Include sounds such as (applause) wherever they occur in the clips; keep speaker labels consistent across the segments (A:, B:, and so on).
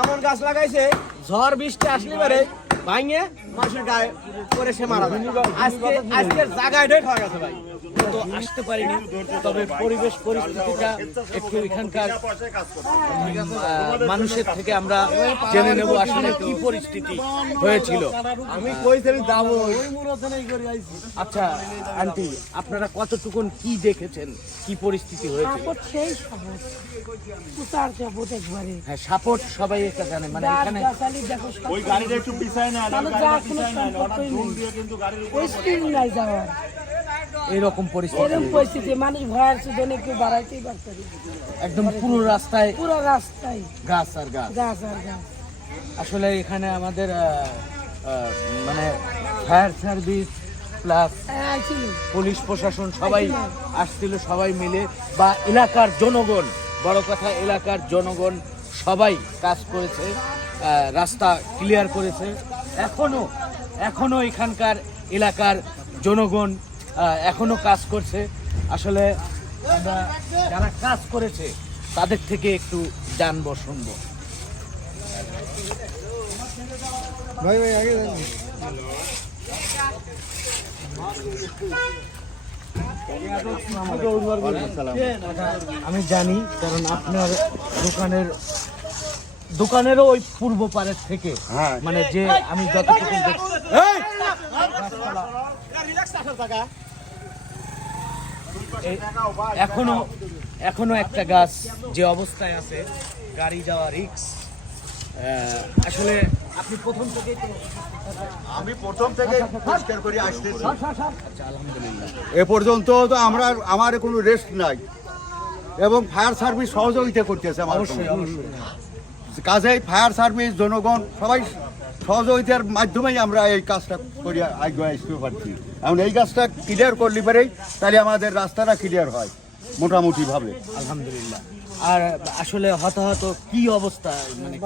A: এমন গাছ লাগাইছে, ঝড়, বৃষ্টি আসলে পারে ভাঙে, মানুষের গায়ে পরে সে মারা যায়। আজকে আজকের জায়গায় হয়ে গেছে ভাই।
B: তো আসতে পারিনি তবে পরিবেশ পরিস্থিতিটা একটু এখানকার আহ, মানুষের থেকে আমরা জেনে নেব আসলে কি পরিস্থিতি হয়েছিল।
A: আমি কইছিলাম যাব।
B: আচ্ছা আন্টি আপনারা কতটুকুন কি দেখেছেন? কি পরিস্থিতি
C: একবারে।
B: হ্যাঁ সাপোর্ট সবাই এটা জানে মানে এখানে
D: ওই গাড়িটা একটু পিছায় না কিন্তু গাড়ির
C: ওই স্পিড নাই যাওয়ার।
B: এরকম পরিস্থিতি।
C: এরকম পরিস্থিতি মানুষ ভয়ের সুজনে কেউ বাড়াইতেই পারছে
B: একদম পুরো রাস্তায়
C: পুরো রাস্তায়
B: গাছ আর গাছ।
C: গাছ আর গাছ।
B: আসলে এখানে আমাদের মানে ফায়ার সার্ভিস প্লাস
C: হ্যাঁ,
B: পুলিশ প্রশাসন সবাই আসছিল সবাই মিলে। বা এলাকার জনগণ বড় কথা এলাকার জনগণ সবাই কাজ করেছে রাস্তা ক্লিয়ার করেছে। এখনও এখনও এখানকার এলাকার জনগণ আহ, এখনও কাজ করছে আসলে আমরা যারা কাজ করেছে তাদের থেকে একটু জানব শুনব
A: ভাই ভাই আগে
B: আমি জানি কারণ আপনার দোকানের দোকানেরও ওই পূর্ব পারের থেকে
D: হ্যাঁ।
B: মানে যে আমি যতটুকু এখনও এখনও একটা গাছ যে অবস্থায় আছে গাড়ি যাওয়া রিক্স আসলে আপনি প্রথম থেকেই তো
D: আমি প্রথম থেকে পরিষ্কার করে আসতেছি।
B: আচ্ছা আলহামদুলিল্লাহ।
D: এ পর্যন্ত তো আমরা আমার কোনো রেস্ট নাই। এবং ফায়ার সার্ভিস সহযোগিতা করতেছে আমার কাজেই ফায়ার সার্ভিস জনগণ সবাই সহযোগিতার মাধ্যমেই আমরা এই কাজটা করি আগে আসতে পারছি এখন এই কাজটা ক্লিয়ার করলে পরেই তাহলে আমাদের রাস্তাটা ক্লিয়ার হয় মোটামুটি ভাবে
B: আলহামদুলিল্লাহ। আর আসলে হতাহত কি অবস্থা? মানে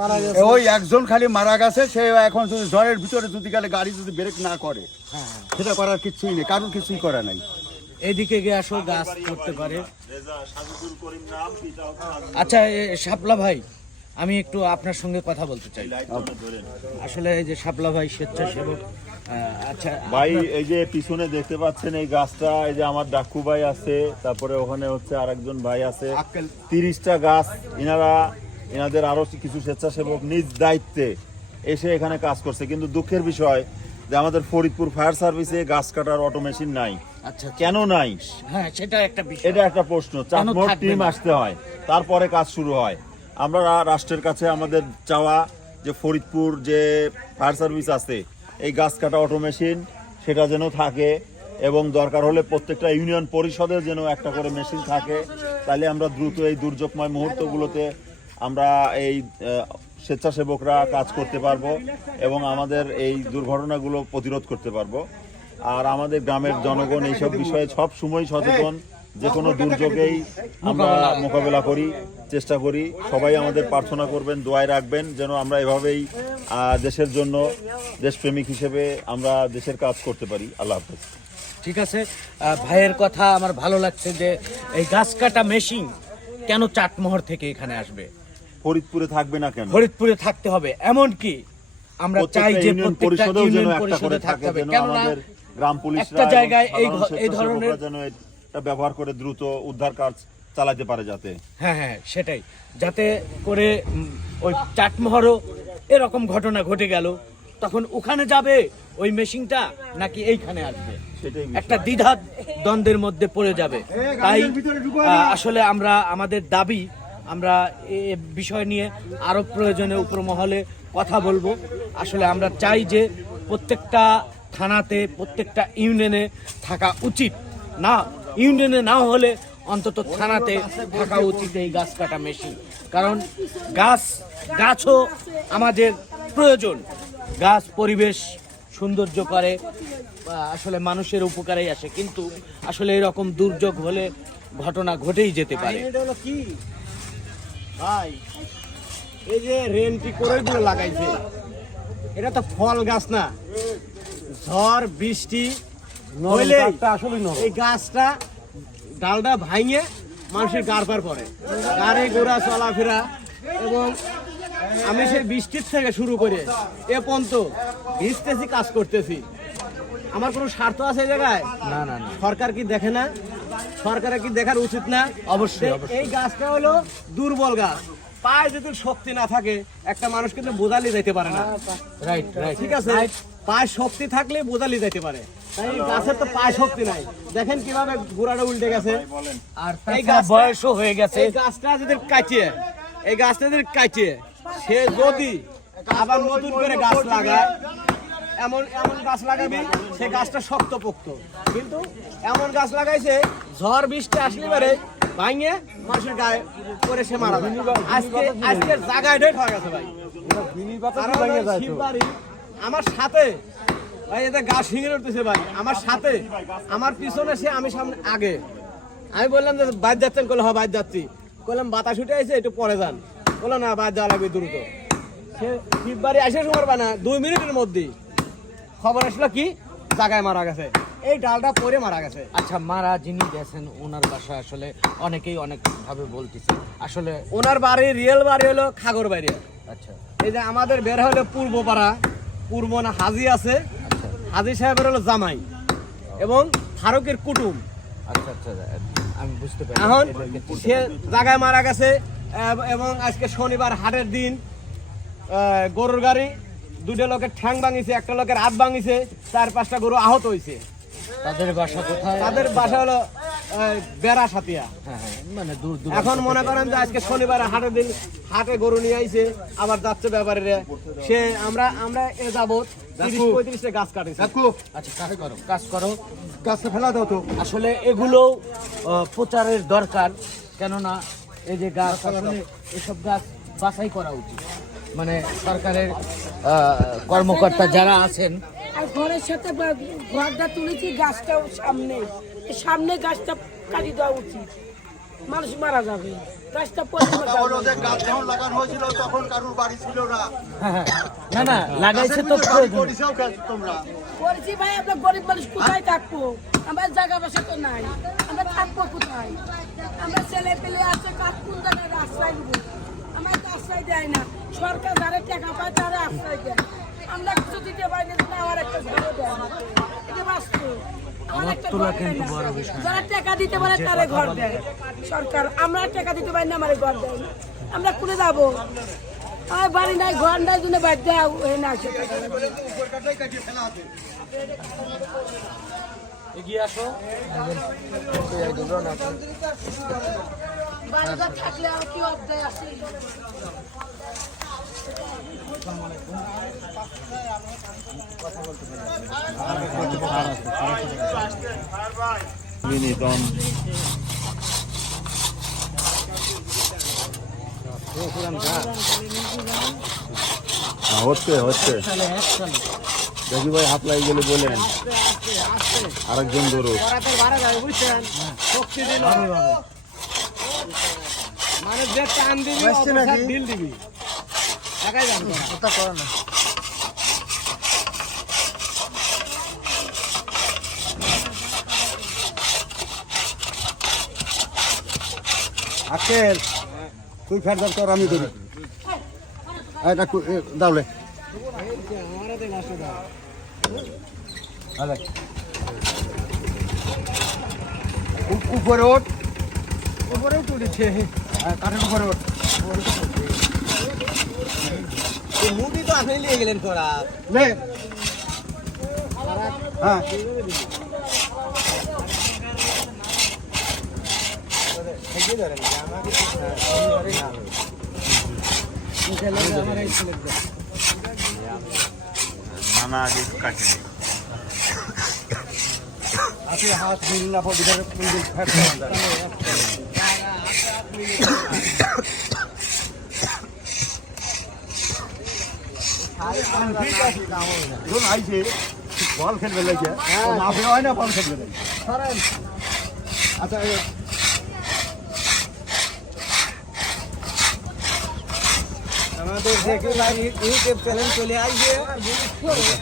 D: ওই একজন খালি মারা গেছে সে এখন যদি জ্বরের ভিতরে যদি গেলে গাড়ি যদি ব্রেক না করে
B: হ্যাঁ হ্যাঁ।
D: সেটা করার কিছুই নেই কারণ কিছুই করা নাই।
B: এদিকে গিয়ে আসো গাছ করতে পারে। আচ্ছা এ, শাপলা ভাই আমি একটু আপনার সঙ্গে কথা বলতে চাই। আসলে এই যে শাপলা ভাই স্বেচ্ছাসেবক আচ্ছা
E: ভাই এই যে পিছনে দেখতে পাচ্ছেন এই গাছটা এই যে আমার ডাকু ভাই আছে তারপরে ওখানে হচ্ছে আরেকজন ভাই আছে। তিরিশটা গাছ এনারা এনাদের আরও কিছু স্বেচ্ছাসেবক নিজ দায়িত্বে এসে এখানে কাজ করছে। কিন্তু দুঃখের বিষয় যে আমাদের ফরিদপুর ফায়ার সার্ভিসে গাছ কাটার অটো মেশিন নাই।
B: আচ্ছা
E: কেন নাই?
B: হ্যাঁ সেটা একটা বিষয়।
E: এটা একটা প্রশ্ন।
B: থাকবে
E: টিম আসতে হয় তারপরে কাজ শুরু হয়। আমরা রাষ্ট্রের কাছে আমাদের চাওয়া যে ফরিদপুর যে ফায়ার সার্ভিস আছে, এই গাছ কাটা অটো মেশিন সেটা যেন থাকে এবং দরকার হলে প্রত্যেকটা ইউনিয়ন পরিষদের যেন একটা করে মেশিন থাকে। তাহলে আমরা দ্রুত এই দুর্যোগময় মুহূর্তগুলোতে আমরা এই স্বেচ্ছাসেবকরা কাজ করতে পারব এবং আমাদের এই দুর্ঘটনাগুলো প্রতিরোধ করতে পারব। আর আমাদের গ্রামের জনগণ এইসব বিষয়ে সব সময় সচেতন। যে কোনো দুর্যোগেই আমরা মোকাবেলা করি চেষ্টা করি। সবাই আমাদের প্রার্থনা করবেন দোয়ায় রাখবেন যেন আমরা এভাবেই আহ, দেশের জন্য দেশপ্রেমিক হিসেবে আমরা দেশের কাজ করতে পারি। আল্লাহ হাফেজ।
B: ঠিক আছে। ভাইয়ের কথা আমার ভালো লাগছে যে এই গাছ কাটা মেশিন কেন চাটমোহর থেকে এখানে আসবে?
E: ফরিদপুরে থাকবে না কেন?
B: ফরিদপুরে থাকতে হবে। এমন কি? আমরা চাই যে প্রত্যেকটা
E: পরিষদেও যেন
B: ইউনিয়ন
E: একটা করে
B: পরিষদে থাকতে হবে।
E: যেন
B: কেননা
E: আমাদের গ্রাম পুলিশরা
B: একটা জায়গায় এই ধরনের
E: ব্যবহার করে দ্রুত উদ্ধার কাজ চালাতে পারে যাতে।
B: হ্যাঁ হ্যাঁ সেটাই। যাতে করে ওই চাটমোহরও এরকম ঘটনা ঘটে গেল তখন ওখানে যাবে ওই মেশিনটা নাকি এইখানে আসবে?
E: সেটাই
B: একটা দ্বিধা দ্বন্দ্বের মধ্যে পড়ে যাবে। তাই আসলে আমরা আমাদের দাবি আমরা এ বিষয় নিয়ে আরও প্রয়োজনে উপরমহলে কথা বলব। আসলে আমরা চাই যে প্রত্যেকটা থানাতে প্রত্যেকটা ইউনিয়নে থাকা উচিত। না ইউনিয়নে না হলে অন্তত থানাতে থাকা উচিত এই গাছ কাটা মেশিন। কারণ গাছ গাছও আমাদের প্রয়োজন। গাছ পরিবেশ সৌন্দর্য করে আসলে মানুষের উপকারেই আসে। কিন্তু আসলে এরকম দুর্যোগ হলে ঘটনা ঘটেই যেতে পারে।
A: কি? ভাই এই যে রেন্টি করে লাগাইছে এটা তো ফল গাছ না। ঝড় বৃষ্টি হইলে এই গাছটা ডালটা ভাঙে মানুষের গাড় পার গাড়ি ঘোড়া চলাফেরা এবং আমি সেই বৃষ্টির থেকে শুরু করে এ পর্যন্ত ভিজতেছি কাজ করতেছি। আমার কোনো স্বার্থ আছে এই জায়গায়?
B: না না না।
A: সরকার কি দেখে না? সরকারের কি দেখার উচিত না?
B: অবশ্যই,
A: এই- গাছটা হলো দুর্বল গাছ। পায়ে যদি শক্তি না থাকে একটা মানুষ কিন্তু বোঝালি যেতে পারে না।
B: রাইট রাইট
A: ঠিক আছে? পায়ে শক্তি থাকলে বোঝালি যেতে পারে। তাই গাছের তো পায়ে শক্তি নাই। দেখেন কীভাবে গোড়াটা উল্টে গেছে।
B: আর
A: এই
B: বয়সও হয়ে গেছে।
A: এই গাছটা যদি কাটিয়ে এই গাছটা যদি কাটিয়ে সে যদি আবার নতুন করে গাছ লাগায় এমন এমন গাছ লাগাবি সে গাছটা শক্তপোক্ত। কিন্তু এমন গাছ লাগাইছে ঝড় বৃষ্টি আসলে পারে ভাঙে মানুষের গায়ে পরে সে মারা যায়। আজকে আজকের জায়গায় ডেট হয়ে গেছে ভাই। শিববাড়ি আমার সাথে? ভাই এতে গাছ শিঙে উঠতেছে ভাই। আমার সাথে? আমার পিছনে সে আমি সামনে আগে। আমি বললাম যে বাইর যাচ্ছেন? করলে হ্যাঁ বাইর যাচ্ছি। বললাম বাতাস উঠে আছে একটু পরে যান। বলল না বাইর যাওয়া লাগবে দ্রুত। সে শিববাড়ি আসে সময় না দুই মিনিটের মধ্যেই। খবর আসলো কি? জায়গায় মারা গেছে। এই ডালটা পরে মারা গেছে।
B: আচ্ছা মারা যিনি গেছেন ওনার বাসা আসলে অনেকেই অনেক ভাবে বলতেছে। আসলে
A: ওনার বাড়ি রিয়েল বাড়ি হলো খাগর বাড়ি
B: আচ্ছা।
A: এই যে আমাদের বের হলো পূর্ব পাড়া পূর্ব না হাজি আছে। হাজি সাহেবের হলো জামাই এবং ফারুকের কুটুম।
B: আচ্ছা আচ্ছা আমি বুঝতে পারি
A: এখন সে জায়গায় মারা গেছে এবং আজকে শনিবার হাটের দিন গরুর গাড়ি দুটো লোকের ঠ্যাং ভাঙিছে একটা লোকের হাত ভাঙিছে চার পাঁচটা গরু আহত হয়েছে
B: তাদের বাসা কোথায়?
A: তাদের বাসা হলো বেড়া সাতিয়া
B: হ্যাঁ হ্যাঁ মানে দূর দূর
A: এখন মনে করেন যে আজকে শনিবার হাটের দিন হাটে গরু নিয়ে আইছে আবার যাচ্ছে ব্যাপারীরা। সে আমরা আমরা এ যাবত তিরিশ পঁয়ত্রিশটা গাছ কাটেছি।
B: আচ্ছা কাজ করো কাজ করো।
D: গাছটা ফেলা দাও তো।
B: আসলে এগুলো প্রচারের দরকার কেননা এই যে গাছ আসলে এসব গাছ বাছাই করা উচিত। মানে সরকারের কর্মকর্তা যারা আছেন
C: আর ঘরের সাথে ঘরটা তুলেছি গাছটাও সামনে। সামনে গাছটা কাটি দেওয়া উচিত। মানুষ মারা যাবে। গাছটা পরিষ্কার
D: হলো যে গাছ যখন লাগানো হয়েছিল তখন কারুর বাড়ি ছিল না।
B: হ্যাঁ হ্যাঁ। না না লাগাইছে তো
D: গাছের ভিতরে বাড়ি
B: প্রয়োজন।
D: করেছেও কেন তোমরা।
C: করেছি ভাই আমরা গরিব মানুষ কোথায় থাকব? আমার জায়গা বসে তো নাই। আমরা থাকব কোথায়? আমরা ছেলে পেলে আছে কাজ কোন জায়গায় আশ্রয় দিব আমার আশ্রয় দেয় না। সরকার যারা টাকা পায় তারা আশ্রয় দেয়। আমরা কিছু দিতে পারি না আমার একটা ঘরও দেয় এটা বাস্তব। আমার একটা ঘর দেয় না। যারা টাকা দিতে পারে তারা ঘর দেয়। সরকার আমরা টাকা দিতে পারি না আমার ঘর দেয় আমরা কোনে যাব? আমার বাড়ি নাই ঘর নাই জন্য বাদ দেয় না আসে।
B: এগিয়ে আসো।
C: বাড়িটা থাকলে আর কি অধ্যায় আছে?
E: হ্যাঁ, হচ্ছে হচ্ছে। দেখি ভাই হাত লাগিয়ে গেলে বলেন। আরেকজন ধরো
A: মানে যে টান দিবি দিল দিবি। একাই জানতো না।
D: আকেল তুই ফের দাম কর আমি করি এটা দাওলে। উপরে ওঠ।
A: উপরেও তুলেছে।
D: হ্যাঁ, কাঠের উপরে ওঠ।
A: মুটি তো আপনি নিয়ে গেলেন করা
D: নে। হ্যাঁ।
E: নানা আগে কাটিনি
D: আপনি হাত দিন না ভিতরে ফের দাও যখন আইছে বল খেলবে লাগে হয় না বল খেলবে আচ্ছা
A: চলে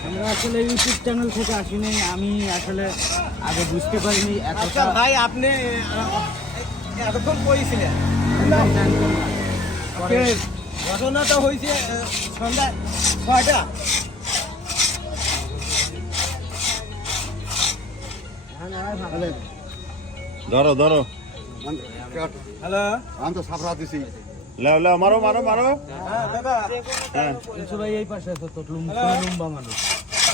B: আমরা আসলে ইউটিউব চ্যানেল থেকে আসিনি, আমি আসলে আগে বুঝতে পারিনি
A: আচ্ছা ভাই, আপনি এতক্ষণ কইছিলেন
B: জানতাম না। পরে
A: ঘটনাটা হয়েছে সন্ধ্যা ছয়টা।
E: ধরো ধরো।
A: হ্যালো।
D: আমি তো সাফরা দিছি।
E: লেও লেও মারো মারো মারো।
A: হ্যাঁ দাদা।
E: হ্যাঁ।
B: ভাই এই পাশে আছে তো লুম্বা লুম্বা মানুষ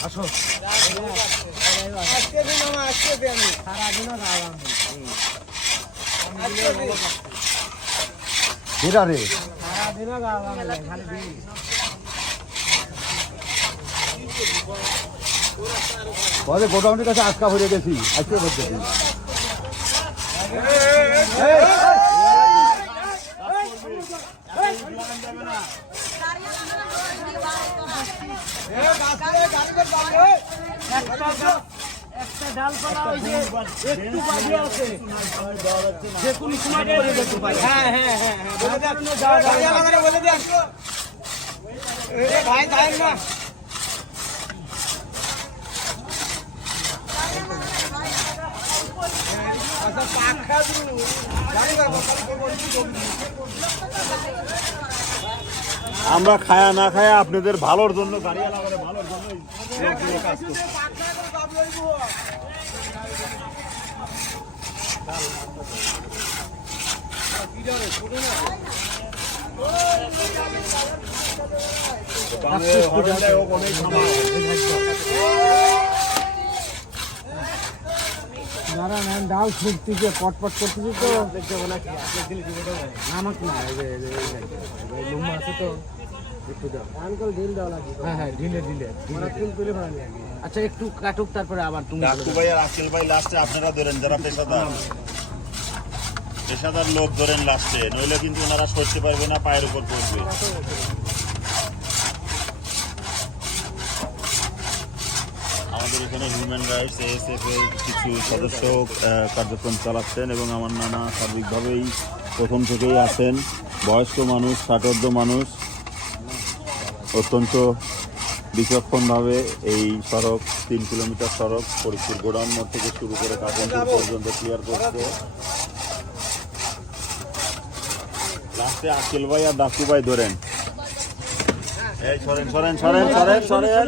B: আসো।
A: আজকে দিন আমার আজকে দিন আমি। সারাদিনও রাগাম আজকে দিন।
D: রে।
A: রাগাম খালি
D: বলে গোডাউনের কাছে আটকা ভরে গেছি আজকে বলতেছি
B: একটা ডালপালা হইছে একটু বাজে আছে যে কোন সময় পড়ে যেতে পারে
A: হ্যাঁ হ্যাঁ হ্যাঁ হ্যাঁ বলে দেন গাড়ি আমাদের বলে দেন এ ভাই যাই না আচ্ছা পাখা দিলু গাড়ি
E: আমরা খায়া না খায়া আপনাদের ভালোর জন্য গাড়ি ভালোর জন্য অনেক
A: ডাল ছুটতেছে পটপট করতেছে তো। না লুম্বা আছে তো একটু দাও। আঙ্কল ঢিল দেওয়া লাগে হ্যাঁ হ্যাঁ
B: আচ্ছা একটু কাটুক তারপরে আবার তুমি
E: ভাই আর আকিল ভাই লাস্টে আপনারা ধরেন যারা পেশাদার পেশাদার লোক ধরেন লাস্টে নইলে কিন্তু ওনারা সরতে পারবে না পায়ের উপর পড়বে আমাদের এখানে হিউম্যান রাইটস এএসএফ এর কিছু সদস্য কার্যক্রম চালাচ্ছেন এবং আমার নানা সার্বিকভাবেই প্রথম থেকেই আছেন। বয়স্ক মানুষ ষাটোর্ধ মানুষ, অত্যন্ত বিচক্ষণভাবে এই সড়ক, তিন কিলোমিটার সড়ক, ফরিদপুর গোডাউন মোড় থেকে শুরু করে কাপড়পুর পর্যন্ত ক্লিয়ার করছে। লাস্টে আকিল ভাই আর ডাকু ভাই ধরেন। এই সরেন সরেন সরেন সরেন সরেন।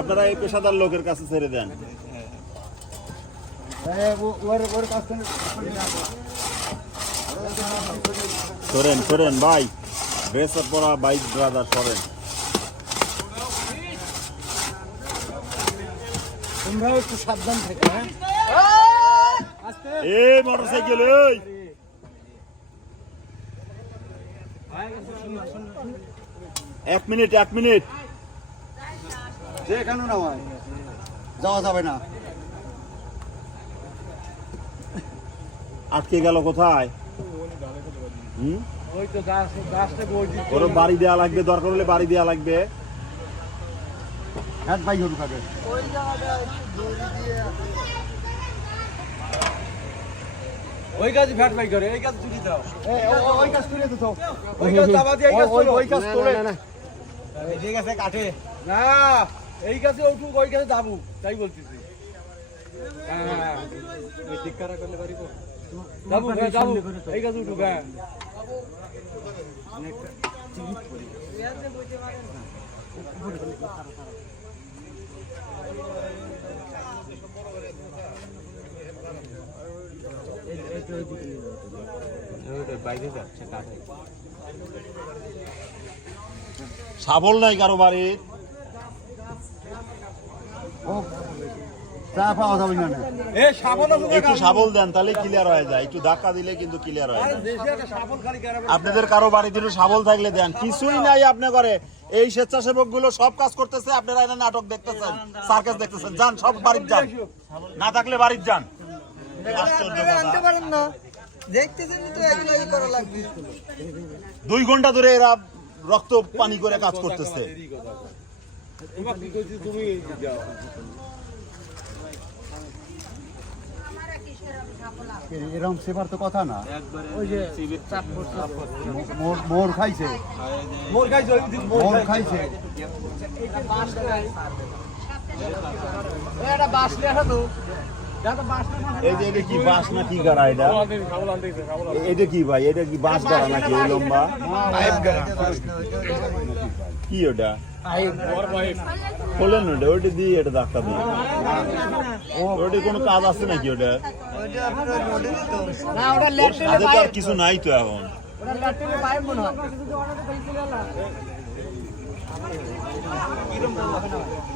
E: আপনারা এই পেশাদার লোকের কাছে ছেড়ে দেন। সরেন সরেন ভাই। ড্রেসার পরা বাইক ব্রাদার সরেন।
A: তোমরাও একটু সাবধান থেকে হ্যাঁ?
E: এই। মোটরসাইকেল এই এক মিনিট এক মিনিট।
D: যে কেন না হয় যাওয়া যাবে না।
E: আটকে গেল কোথায়? হুম? ওর বাড়ি দেওয়া লাগবে? দরকার হলে বাড়ি দেওয়া লাগবে।
D: হ্যাঁ ভাই হলু
A: ওই গাছ ভ্যাট বাই করে এই গাছ চুরি দাও।
D: ওই কাজ তুলে তো
A: ওই গাছ দাবা দিয়ে।
D: ওই কাজ তোলে।
A: এই গাছে কাটে না এই গাছে উঠুক ওই গাছে দাবু তাই বলতেছি। হ্যাঁ করলে পারিব হ্যাঁ এই উঠুক হ্যাঁ। বাইরে যাচ্ছে কাটে
E: শাবল নাই কারও বাড়ির
D: ও চা পাওয়া যাবে না।
A: সাবল
E: একটু শাবল দেন তাহলে ক্লিয়ার হয়ে যায়। একটু ধাক্কা দিলে কিন্তু ক্লিয়ার হয়ে যায়। আপনাদের কারও বাড়িতে একটু শাবল থাকলে দেন। কিছুই নাই আপনি করে এই স্বেচ্ছাসেবকগুলো সব কাজ করতেছে আপনারা এখানে নাটক দেখতেছেন সার্কাস দেখতেছেন। যান সব বাড়ির যান। না থাকলে বাড়ির যান। আশ্চর্য কথা। দুই ঘণ্টা ধরে এরা রক্ত পানি করে কাজ করতেছে।
D: এরকম সেবার তো কথা না।
A: ওই যে
D: মোর মোর খাইছে
A: মোর দিন মোর খাইছে।
D: খাইছে।
A: এটা বাস লেখা তো?
E: এটা কি বাঁশ না গাড়া এটা? এটা কি ভাই? এটা কি বাঁশ গাড়া নাকি ওই লম্বা? কি ওটা? খোলেন ওটা দিয়ে এটা ডাক্তার ওটা কোনো কাজ আছে নাকি ওটা? আর কিছু নাই তো এখন।
A: ওটা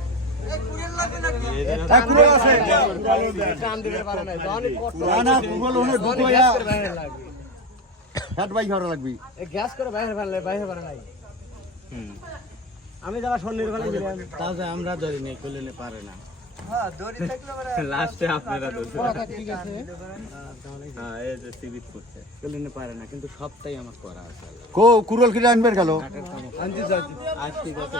A: এ গ্যাস করে বাইরে ফেললে বাইরে পারে নাই। আমি গেলাম। তাহলে আমরা ধরি নেই খুলে পারে না।
F: লাস্টে (laughs) আপনারা
A: ঠিক আছে।
F: হ্যাঁ এই যে সিভিট করছে।
A: খুলে পারে না কিন্তু সবটাই আমার করা আছে।
D: কো কুরল কিনে আনবের গেল
A: আনতে যাচ্ছি। আজকে কত